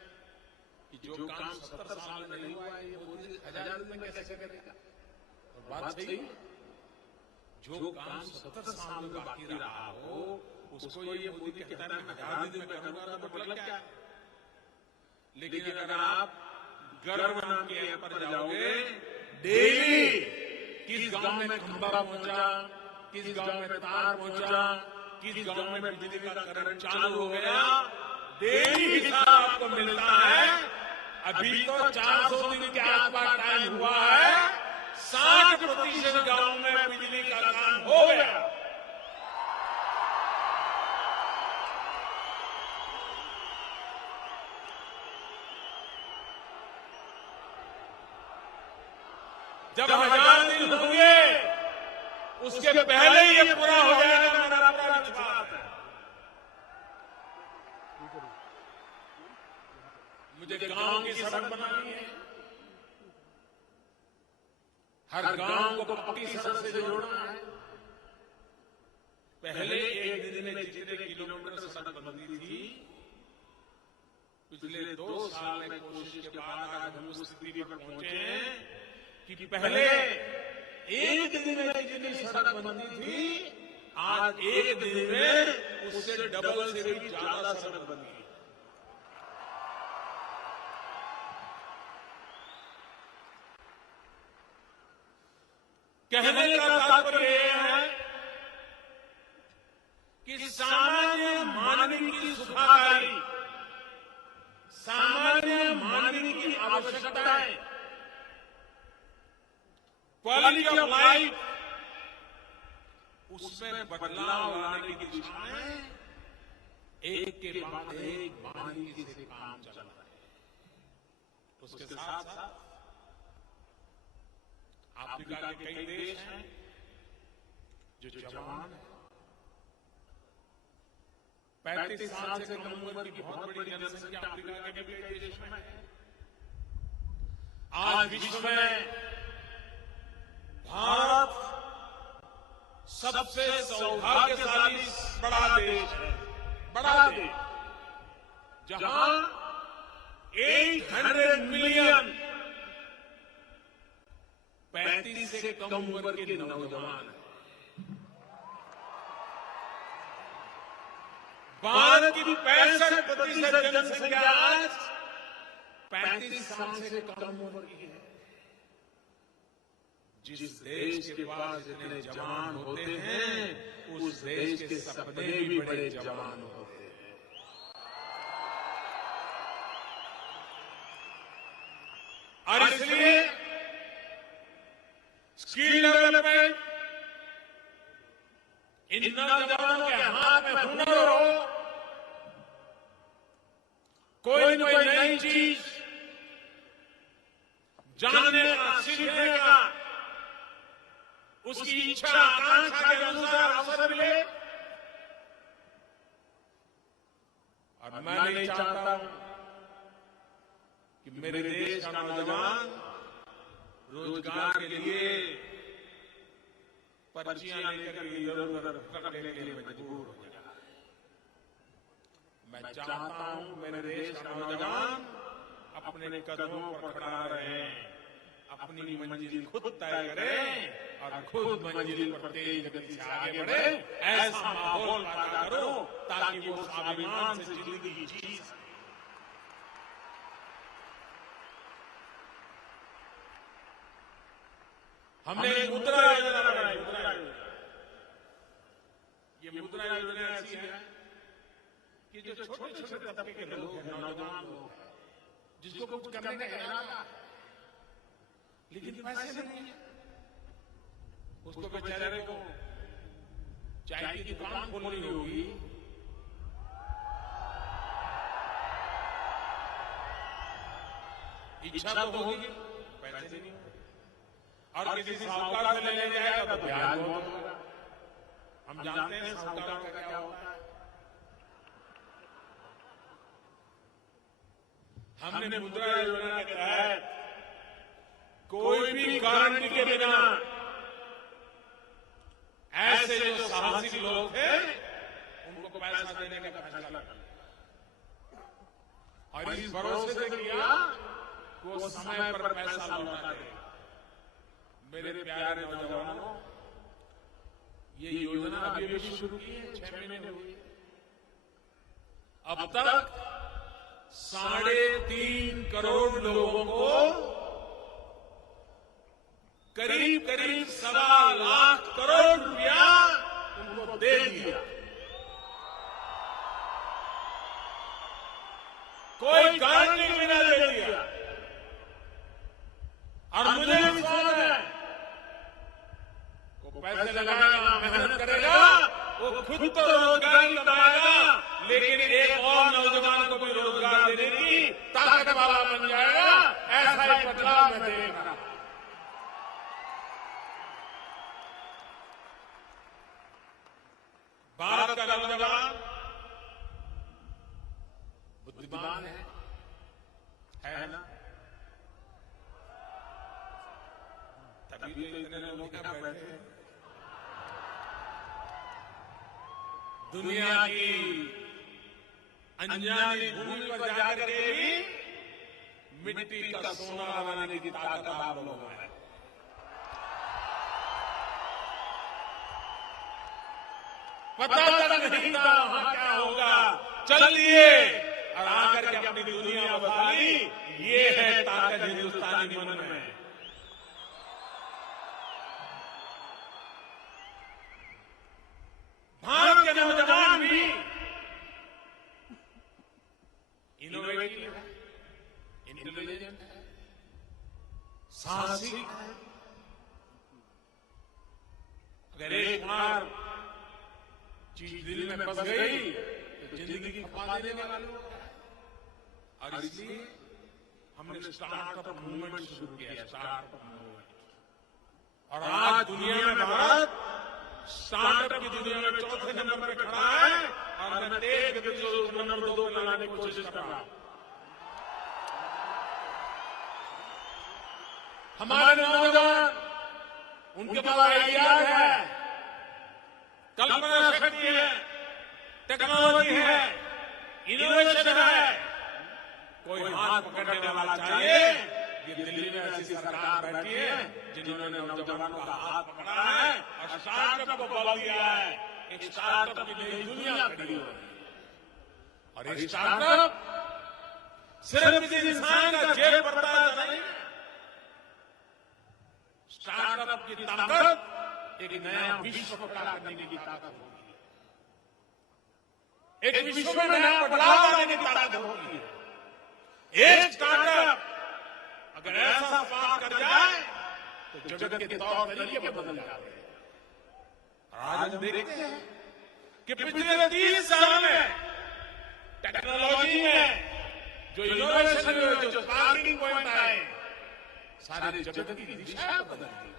कि जो काम 70 साल में नहीं हुआ है ये मोदी 1000 दिन में कैसे करेगा? और बात सही, जो काम 70 साल में बाकी रहा हो उसको ये मोदी कहता है मैं 1000 दिन में करूंगा तो मतलब क्या है? लेकिन अगर आप गर्व नाम के ऐप पर जाओगे, डेली किस गांव में खंभा पहुंचा, किस गांव में तार पहुंचा, किस गांव में बिजली का करंट चालू हो गया, डेली हिसाब आपको मिलता है। अभी तो 400 दिन के आसपास टाइम हुआ है, 60% गांव में बिजली का काम हो गया। जब 1000 दिन होंगे उसके पहले ही ये पूरा हो जाएगा, मेरा पूरा विश्वास है। मुझे गांव की सड़क बनानी है, हर गांव को पक्की सड़क से जोड़ना है। पहले एक दिन में जितने किलोमीटर सड़क बनती थी, पिछले 2 साल में कोशिश के बाद आज हम उस स्थिति पर पहुंचे हैं कि पहले एक दिन में जितनी सड़क बनती थी, आज एक दिन में उससे डबल से भी ज्यादा सड़क बन गई। कहने का तात्पर्य यह है कि सामान्य मानव की सुखाकारी, सामान्य मानव की आवश्यकताएं, क्वालिटी ऑफ लाइफ, उसमें बदलाव लाने की दिशा में एक के बाद एक बारीकी से काम चल रहा है। उसके साथ साथ अफ्रीका के कई देश हैं जो जवान हैं, 35 साल से कम उम्र की बहुत बड़ी जनसंख्या अफ्रीका के भी कई देशों में है। आज विश्व में भारत सबसे सौभाग्यशाली बड़ा देश है, बड़ा देश, जहां 800 मिलियन 35 से कम उम्र के नौजवान हैं। भारत की 65% जनसंख्या आज 35 साल से कम उम्र की है। जिस देश के पास जितने जवान होते हैं, उस देश के सपने भी बड़े जवान होते हैं। और इसलिए स्किल डेवलपमेंट, इन नौजवानों के हाथ में हुनर हो, कोई न कोई नई चीज जानने का, सीखने का, उसकी इच्छा आकांक्षा के अनुसार अवसर मिले। और मैं नहीं चाहता हूं कि मेरे देश का नौजवान रोजगार के लिए पर्चियां लेकर इधर उधर भटकने के लिए मजबूर हो जाए। मैं चाहता हूं मेरे देश का नौजवान अपने कदमों पर खड़ा रहे, अपनी मंजिल खुद तय करे और खुद मंजिल पर तेज गति से आगे बढ़े। ऐसा माहौल पैदा करो ताकि वो स्वाभिमान से जिंदगी जी सके। हमने एक मुद्रा योजना बनाई, मुद्रा योजना। ये मुद्रा योजना ऐसी है कि जो छोटे छोटे तबके के लोग हैं, नौजवान लोग हैं, जिसको कुछ करने का इरादा है लेकिन पैसे नहीं है, उसको बेचारे को चाय की दुकान खोलनी होगी, इच्छा तो होगी, पैसे नहीं होंगे। और किसी साहूकार से लेने जाएगा तो ब्याज बहुत होगा। हम जानते हैं साहूकारों का क्या होता है। हमने मुद्रा योजना के तहत कोई भी गारंटी के बिना ऐसे जो साहसी लोग थे उनको पैसा देने का फैसला कर लिया, और इस भरोसे से किया कि वो समय पर पैसा लौटा देगा। मेरे प्यारे नौजवानों, ये योजना अभी अभी शुरू की है, 6 महीने हुए। अब तक 3.5 करोड़ लोगों को करीब 1.25 लाख करोड़ रुपया उनको दे दिया। कोई गारंटी बिना दे दिया। और मुझे विश्वास है वो पैसे लगाएगा, मेहनत करेगा, वो खुद तो रोजगार कमाएगा, लेकिन एक और नौजवान को भी रोजगार देने की ताकत वाला बन जाएगा। ऐसा ही बदलाव मैं देख रहा हूं। भारत का नौजवान बुद्धिमान है ना? तभी तो इतने लोग यहाँ बैठे हैं। दुनिया की अनजानी भूमि पर जाकर के भी मिट्टी का सोना बनाने की ताकत आप लोगों में है। पता तक नहीं था वहां क्या होगा, चल दिए और आकर के अपनी दुनिया बसा ली। ये है ताकत हिंदुस्तानी मन में। भारत के नौजवान भी इनोवेटिव है, इंटेलिजेंट है, साहसिक है। अगर एक बार चीज दिल में बस गई तो जिंदगी खपा देने वाले लोग हैं। और इसलिए हमने स्टार्टअप मूवमेंट शुरू किया, स्टार्टअप मूवमेंट। और आज दुनिया में भारत स्टार्टअप की दुनिया में 4थे नंबर पे खड़ा है, और मैं तेज गति से नंबर 2 पे लाने की कोशिश कर रहा हूं। हमारे नौजवान, उनके पास आइडिया है, कल्पना शक्ति है, टेक्नोलॉजी है, इनोवेशन है। कोई हाथ पकड़ने वाला चाहिए। ये दिल्ली में ऐसी सरकार बैठी है जिन्होंने नौजवानों का हाथ पकड़ा है और स्टार्टअप को बल दिया है। एक स्टार्टअप की नई दुनिया खड़ी हो रही है। और ये स्टार्टअप सिर्फ किसी इंसान का जेब भरता नहीं है। स्टार्टअप की ताकत एक नया विश्व पैदा करने की ताकत होगी, एक विश्व में नया बदलाव लाने की ताकत होगी। एक स्टार्टअप अगर ऐसा पार कर जाए तो जगत के तौर तरीके बदल जाते हैं। आज हम देखते हैं कि पिछले 30 साल में टेक्नोलॉजी में जो इनोवेशन हुए, जो स्टार्टिंग पॉइंट आए, सारे जगत की दिशा बदल गई।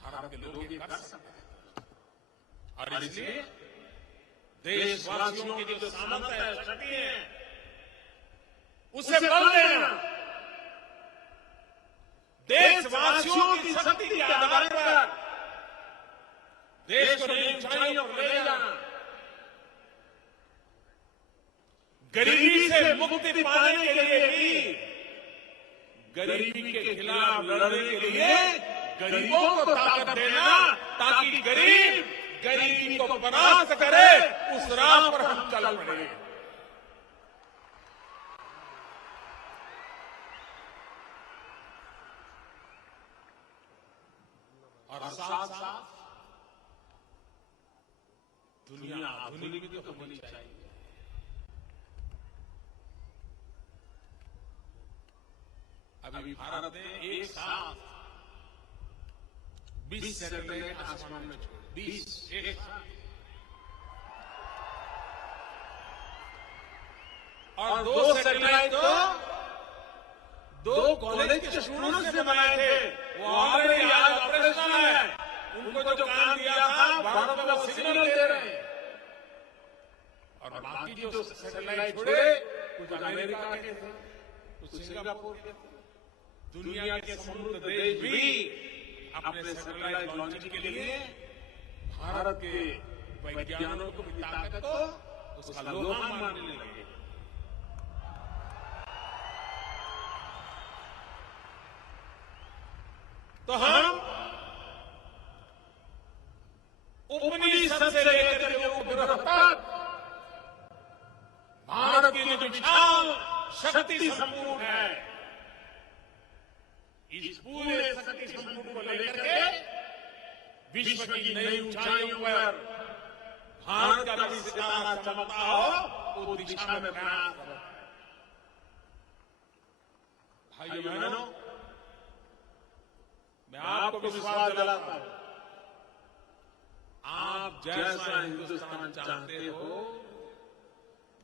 भारत के लोग ये कर सकते हैं, और इसलिए देशवासियों की जो सामर्थ्य है, शक्ति है, उसे बल देना। देशवासियों की शक्ति के आधार पर देश को नई ऊंचाइयों पर ले जाना, गरीबी से मुक्ति पाने के लिए भी, गरीबी के खिलाफ लड़ने के लिए गरीबों को ताकत देना, ताकि गरीब गरीबी को परास्त करे। उस राह पर हम चल पड़े। और साथ साथ दुनिया आधुनिक भी तो होनी चाहिए। अभी भारत ने एक साथ 20 सैटेलाइट आसमान में छोड़े, 20 एक साथ, और 2 सैटेलाइट को 2 कॉलेज के स्टूडेंट्स ने बनाए थे, वो ऑलरेडी आज ऑपरेशनल है। उनको जो काम दिया था भारत में वो सिग्नल दे रहे हैं। और बाकी जो सैटेलाइट छोड़े, कुछ अमेरिका के थे, कुछ सिंगापुर के थे। दुनिया के समृद्ध देश भी अपने सैटेलाइट लॉन्चिंग के लिए भारत के वैज्ञानिकों की ताकत को उसका लोहा मानने लगे। तो हम उपनिषद से लेकर के उपग्रह तक भारत की जो विशाल शक्ति संपूर्ण है, इस पूरे शक्ति संपूर्ण को लेकर के विश्व की नई ऊंचाइयों पर भारत का भी सितारा चमकता हो, उस दिशा में प्रयास करो। भाइयों बहनों, मैं आपको विश्वास दिलाता हूं, आप जैसा हिंदुस्तान चाहते हो,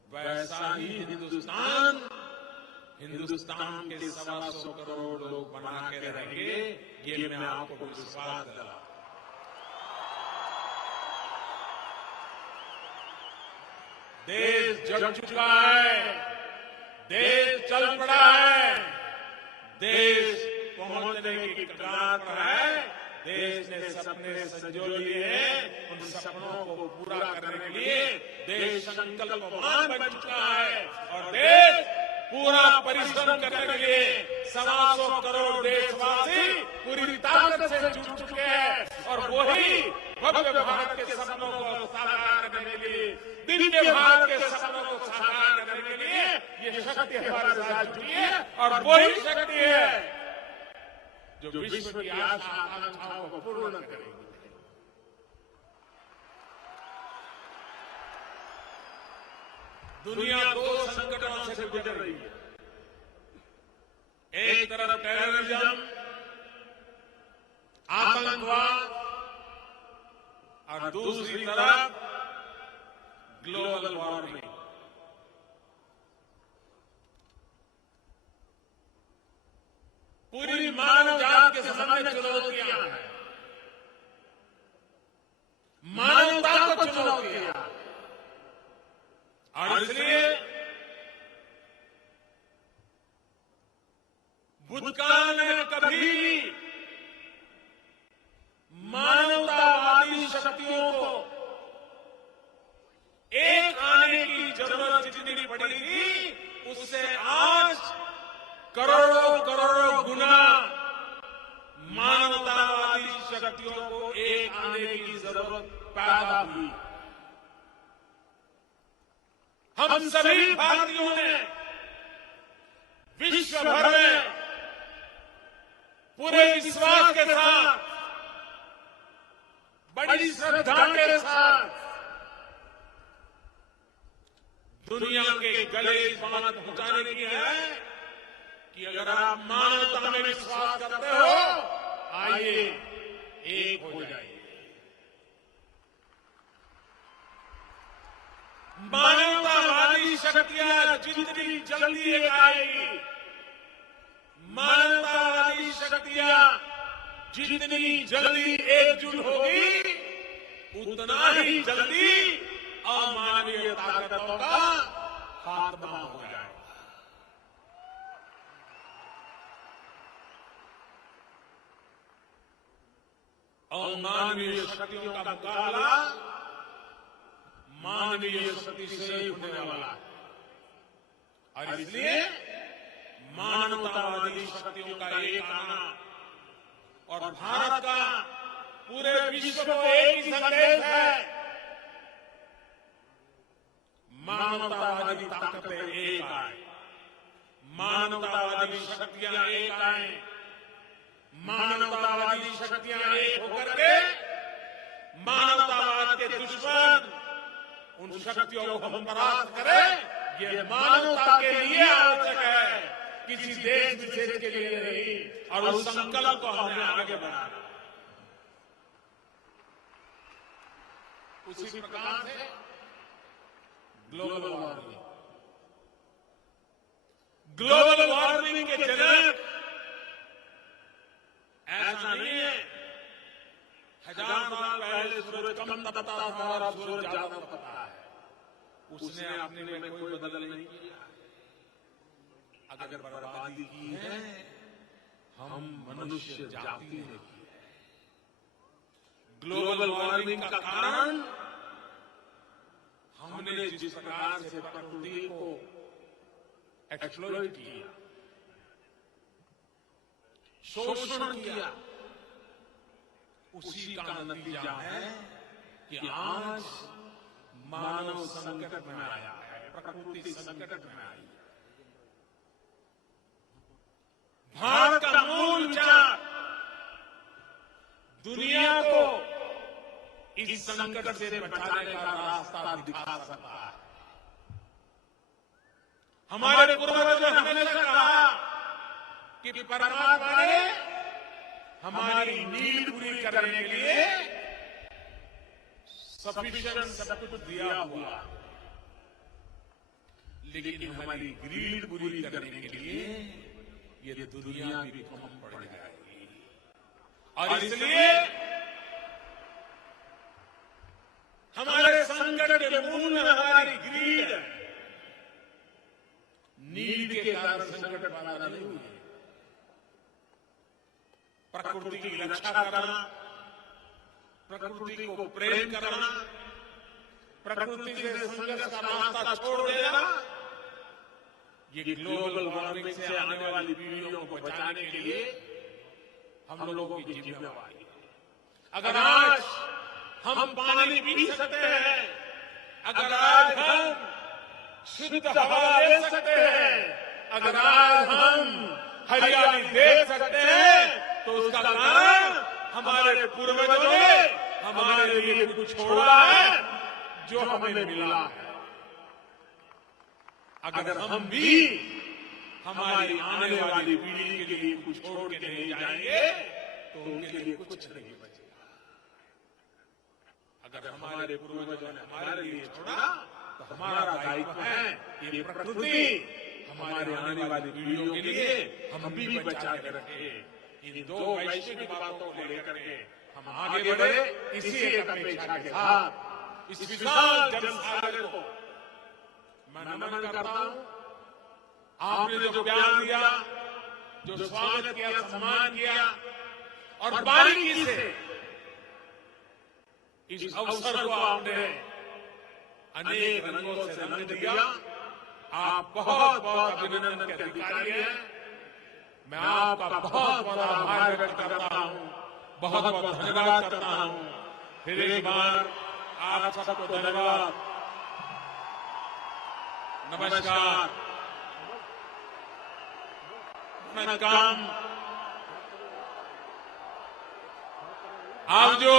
वैसा ही हिंदुस्तान के 125 करोड़ लोग बना के रहेंगे। ये मैं आपको विश्वास दिलाता हूं। देश जग चुका है, देश चल पड़ा है, देश पहुंचने की कगार पर है। देश ने सपने संजो लिए हैं, उन सपनों को पूरा करने के लिए देश संकल्पवान बन चुका है और देश पूरा परिश्रम करने के लिए 125 करोड़ देशवासी पूरी ताकत से जुट चुके हैं। और वही भव्य भारत के सपनों को साकार करने के लिए, दिव्य भारत के सपनों को साकार करने के लिए ये शक्ति हमारे साथ जुटी है। और वही शक्ति है जो विश्व की आशा आकांक्षाओं को पूर्ण करेगी। दुनिया 2 संकटों से गुजर रही है। एक तरफ टेररिज्म, आतंकवाद, और दूसरी तरफ ग्लोबल वार्मिंग। पूरी मानव जात के सामने चुनौतियां हैं, मानवता को चुनौतियां, और इसलिए भूतकाल में कभी भी मानवतावादी शक्तियों को एक आने की जरूरत जितनी पड़ेगी, उससे आज करोड़ों करोड़ों गुना मानवतावादी शक्तियों को एक आने की जरूरत पैदा हुई। हम सभी भारतीयों ने विश्व भर में पूरे विश्वास के साथ, बड़ी श्रद्धा के साथ दुनिया के गले इस बात पहुंचाने की है कि अगर आप मानवता में विश्वास करते हो, आइए एक हो जाइए। मानवतावादी शक्तियां जितनी जल्दी एक आएगी, मानवतावादी शक्तियां जितनी जल्दी एकजुट होगी, उतना ही जल्दी अमानवीय ताकतों का खात्मा हो जाएगा। अमानवीय शक्तियों का मुकाबला मानवीय शक्ति से ही होने वाला है, और इसलिए मानवतावादी शक्तियों का एक आना और भारत का पूरे विश्व को एक ही संदेश है, मानवतावादी ताकतें एक आए, मानवतावादी शक्तियां एक आए, मानवतावादी शक्तियां एक होकर के मानवतावाद के दुश्मन उन शक्तियों को हम परास्त करें। ये मानवता के लिए आवश्यक है, किसी देश विशेष के लिए नहीं। और उस संकल्प को हमें आगे बढ़ाना। उसी प्रकार से ग्लोबल वार्मिंग, ग्लोबल वार्मिंग के जनक ऐसा नहीं है। 1000 साल पहले सूरज कम तपता था और अब सूरज ज्यादा तपता है। उसने अपने में कोई बदल नहीं किया। अगर बर्बादी की है, हम मनुष्य जाति ने की है। ग्लोबल वार्मिंग का कारण हमने जिस प्रकार से प्रकृति को एक्सप्लॉइट किया, शोषण किया, उसी का नतीजा है कि आज मानव संकट में आया है, प्रकृति संकट में आई है। भारत का मूल विचार दुनिया को इस संकट से बचाने का रास्ता दिखा सकता है। हमारे पूर्वजों ने हमेशा कहा कि परमात्मा ने हमारी नीड पूरी करने के लिए सफिशिएंट सब कुछ दिया हुआ, लेकिन हमारी ग्रीड पूरी करने के लिए ये दुनिया भी कम पड़ जाएगी। और इसलिए हमारे संकट के मूल में हमारी ग्रीड है। नीड के कारण संकट पैदा नहीं हुए। प्रकृति की रक्षा करना, प्रकृति को प्रेम करना, प्रकृति से संघर्ष का रास्ता छोड़ देना, ये ग्लोबल वार्मिंग से आने वाली पीढ़ियों को बचाने के लिए हम लोगों की जिम्मेवारी है। अगर आज हम पानी पी सकते हैं, अगर आज हम शुद्ध हवा ले सकते हैं, अगर आज हम हरियाली देख सकते हैं, तो उसका कारण हमारे पूर्वजों ने हमारे लिए कुछ छोड़ा है जो हमें मिला है। अगर हम भी हमारी आने वाली पीढ़ी के लिए कुछ छोड़ के नहीं जाएंगे तो उनके लिए कुछ नहीं बचेगा। अगर हमारे पूर्वजों ने हमारे लिए छोड़ा तो हमारा दायित्व है ये प्रकृति हमारे आने वाली पीढ़ियों के लिए हम भी बचा के रखें। इन दो वैश्विक बातों को लेकर के हम आगे बढ़े, इसी एक अपेक्षा के साथ इस विशाल जनसागर को मैं नमन करता हूं। आपने जो प्यार दिया, जो स्वागत किया, सम्मान किया और बारीकी से इस अवसर को आपने अनेक रंगों से रंग दिया, आप बहुत बहुत अभिनंदन के अधिकारी हैं। मैं आपका बहुत बहुत आभार व्यक्त करता हूं, बहुत बहुत धन्यवाद करता हूं। फिर एक बार आप सबको धन्यवाद, नमस्कार, वणक्कम। आवजो।